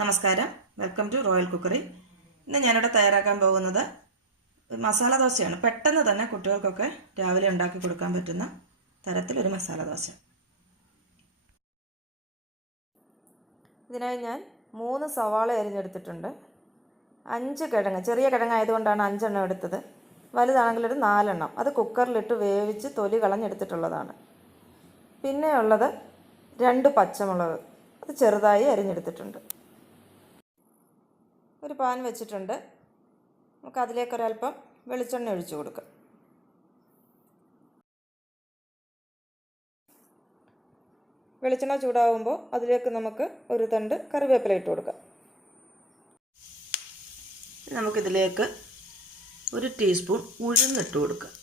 നമസ്കാരം, welcome to royal cookery. ഇന്ന് ഞാനിവിടെ തയ്യാറാക്കാൻ പോകുന്നത് മസാല ദോശയാണ്. പെട്ടെന്ന് തന്നെ കുട്ടികൾക്കൊക്കെ രാവിലെ ഉണ്ടാക്കി കൊടുക്കാൻ പറ്റുന്ന തരത്തിലൊരു മസാല ദോശ. ഇതിനായി ഞാൻ 3 സവാള അരിഞ്ഞെടുത്തിട്ടുണ്ട്. 5 കിഴങ്ങ്, ചെറിയ കിഴങ്ങായതുകൊണ്ടാണ് 5 എണ്ണം എടുത്തത്. വലുതാണെങ്കിൽ ഒരു 4 എണ്ണം. അത് കുക്കറിലിട്ട് വേവിച്ച് തൊലി കളഞ്ഞെടുത്തിട്ടുള്ളതാണ്. പിന്നെ ഉള്ളത് 2 പച്ചമുളക്, അത് ചെറുതായി അരിഞ്ഞെടുത്തിട്ടുണ്ട്. ഒരു പാൻ വെച്ചിട്ടുണ്ട്. നമുക്ക് അതിലേക്കൊരൽപ്പം വെളിച്ചെണ്ണ ഒഴിച്ചു കൊടുക്കാം. വെളിച്ചെണ്ണ ചൂടാകുമ്പോൾ അതിലേക്ക് നമുക്ക് ഒരു തണ്ട് കറിവേപ്പില ഇട്ട് കൊടുക്കാം. നമുക്കിതിലേക്ക് 1 ടീസ്പൂൺ ഉഴുന്നിട്ട് കൊടുക്കാം.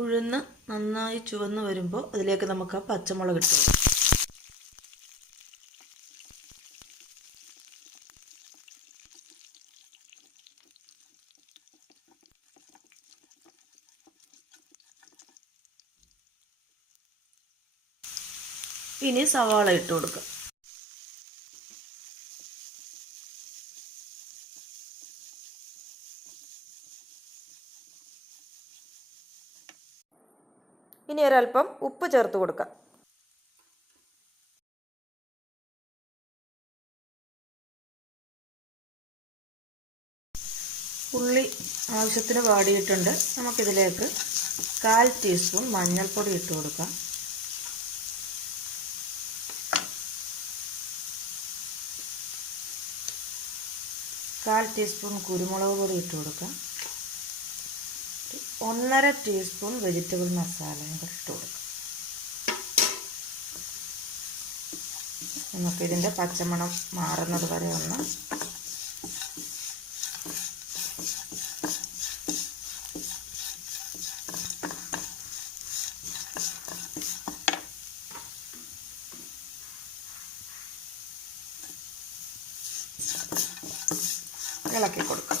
ഉഴുന്ന് നന്നായി ചുവന്ന് വരുമ്പോൾ അതിലേക്ക് നമുക്ക് പച്ചമുളക് ഇട്ട് കൊടുക്കാം. ഇനി സവാള ഇട്ട് കൊടുക്കാം. ഇനി ഒരൽപ്പം ഉപ്പ് ചേർത്ത് കൊടുക്കാം. ഉള്ളി ആവശ്യത്തിന് വാടിയിട്ടുണ്ട്. നമുക്കിതിലേക്ക് 1/4 ടീസ്പൂൺ മഞ്ഞൾപ്പൊടി ഇട്ട് കൊടുക്കാം. 1/4 ടീസ്പൂൺ കുരുമുളക് പൊടി ഇട്ട് കൊടുക്കാം. 1/2 ടീസ്പൂൺ വെജിറ്റബിൾ മസാലയും കൂടി ഇട്ട് കൊടുക്കാം. നമുക്കിതിൻ്റെ പച്ചമണം മാറുന്നത് വരെ ഒന്ന് ഇളക്കി കൊടുക്കാം.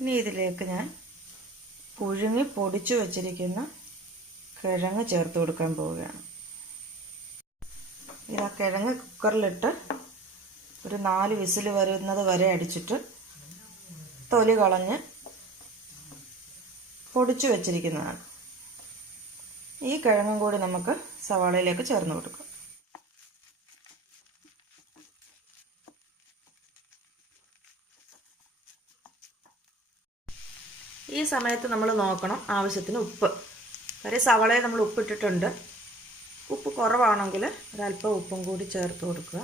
ഇനി ഇതിലേക്ക് ഞാൻ പുഴുങ്ങി പൊടിച്ചു വച്ചിരിക്കുന്ന കിഴങ്ങ് ചേർത്ത് കൊടുക്കാൻ പോവുകയാണ്. ആ കിഴങ്ങ് കുക്കറിലിട്ട് ഒരു 4 വിസിൽ വരുന്നത് വരെ അടിച്ചിട്ട് തൊലി കളഞ്ഞ് പൊടിച്ചു വച്ചിരിക്കുന്നതാണ്. ഈ കിഴങ്ങും കൂടി നമുക്ക് സവാളയിലേക്ക് ചേർന്ന് കൊടുക്കാം. ഈ സമയത്ത് നമ്മൾ നോക്കണം ആവശ്യത്തിന് ഉപ്പ്. കാര്യം സവാളയിൽ നമ്മൾ ഉപ്പിട്ടിട്ടുണ്ട്. ഉപ്പ് കുറവാണെങ്കിൽ ഒരല്പം ഉപ്പും കൂടി ചേർത്ത് കൊടുക്കുക.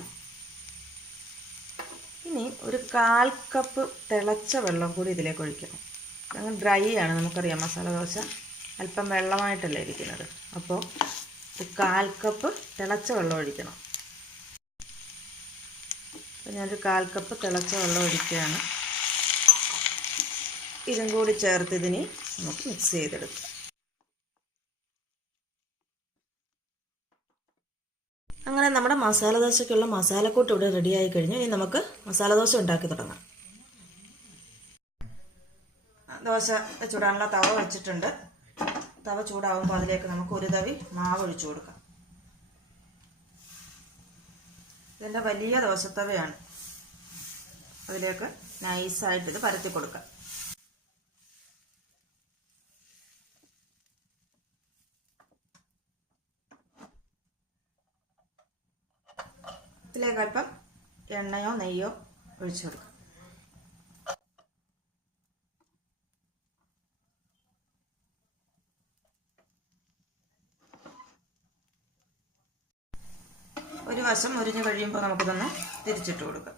ഇനി ഒരു 1/4 കപ്പ് തിളച്ച വെള്ളം കൂടി ഇതിലേക്ക് ഒഴിക്കണം. അങ്ങ് ഡ്രൈ ആണ്, നമുക്കറിയാം മസാല ദോശ അല്പം വെള്ളമായിട്ടല്ലേ ഇരിക്കുന്നത്. അപ്പോൾ ഒരു 1/4 കപ്പ് തിളച്ച വെള്ളം ഒഴിക്കണം. അപ്പോൾ ഞാനൊരു 1/4 കപ്പ് തിളച്ച വെള്ളം ഒഴിക്കുകയാണ്. ഇതും കൂടി ചേർത്ത് ഇതിന് നമുക്ക് മിക്സ് ചെയ്തെടുക്കാം. അങ്ങനെ നമ്മുടെ മസാല ദോശയ്ക്കുള്ള മസാലക്കൂട്ട് ഇവിടെ റെഡിയായി കഴിഞ്ഞു. ഇനി നമുക്ക് മസാല ദോശ ഉണ്ടാക്കി തുടങ്ങാം. ദോശ ചൂടാനുള്ള തവ വെച്ചിട്ടുണ്ട്. തവ ചൂടാവുമ്പോൾ അതിലേക്ക് നമുക്ക് ഒരു തവി മാവ് ഒഴിച്ചു കൊടുക്കാം. ഇതിൻ്റെ വലിയ ദോശത്തവയാണ്. അതിലേക്ക് നൈസായിട്ട് ഇത് പരത്തി കൊടുക്കാം. ഇതിലേക്ക് അല്പം എണ്ണയോ നെയ്യോ ഒഴിച്ചു കൊടുക്കാം. ഒരു വശം മുരിഞ്ഞ് കഴിയുമ്പോൾ നമുക്കിതൊന്ന് തിരിച്ചിട്ട് കൊടുക്കാം.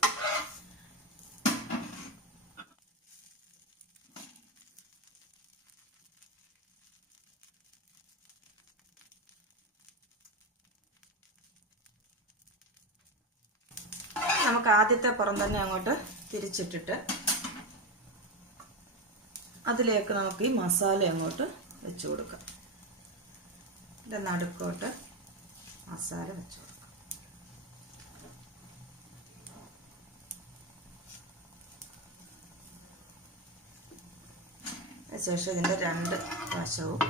നമുക്ക് ആദ്യത്തെ പുറം തന്നെ അങ്ങോട്ട് തിരിച്ചിട്ടിട്ട് അതിലേക്ക് നമുക്ക് ഈ മസാല അങ്ങോട്ട് വെച്ച് കൊടുക്കാം. ഇതിൻ്റെ നടുക്കോട്ട് മസാല വെച്ച് കൊടുക്കാം. അതിനുശേഷം ഇതിൻ്റെ രണ്ട് വശവും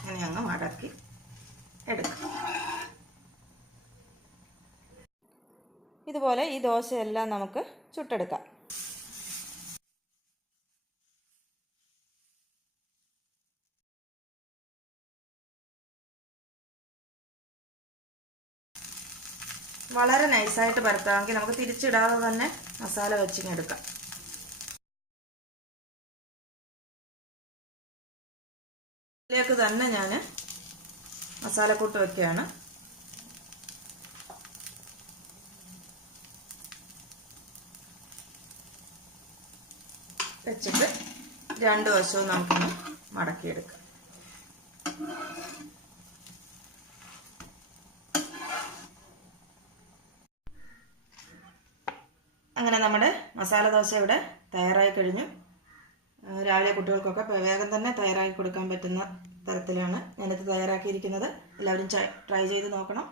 ഇങ്ങനെ അങ്ങ് മടക്കി എടുക്കാം. ഇതുപോലെ ഈ ദോശയെല്ലാം നമുക്ക് ചുട്ടെടുക്കാം. വളരെ നൈസായിട്ട് പരത്താമെങ്കിൽ നമുക്ക് തിരിച്ചിടാതെ തന്നെ മസാല വെച്ചിങ്ങെടുക്കാം. ഇതിലേക്ക് തന്നെ ഞാൻ മസാലക്കൂട്ട് വയ്ക്കുകയാണ്. വെച്ചിട്ട് രണ്ട് വശവും നമുക്കൊന്ന് മടക്കിയെടുക്കാം. അങ്ങനെ നമ്മുടെ മസാല ദോശ ഇവിടെ തയ്യാറായി കഴിഞ്ഞു. രാവിലെ കുട്ടികൾക്കൊക്കെ വേഗം തന്നെ തയ്യാറാക്കി കൊടുക്കാൻ പറ്റുന്ന തരത്തിലാണ് ഞാനിത് തയ്യാറാക്കിയിരിക്കുന്നത്. എല്ലാവരും ട്രൈ ചെയ്ത് നോക്കണം.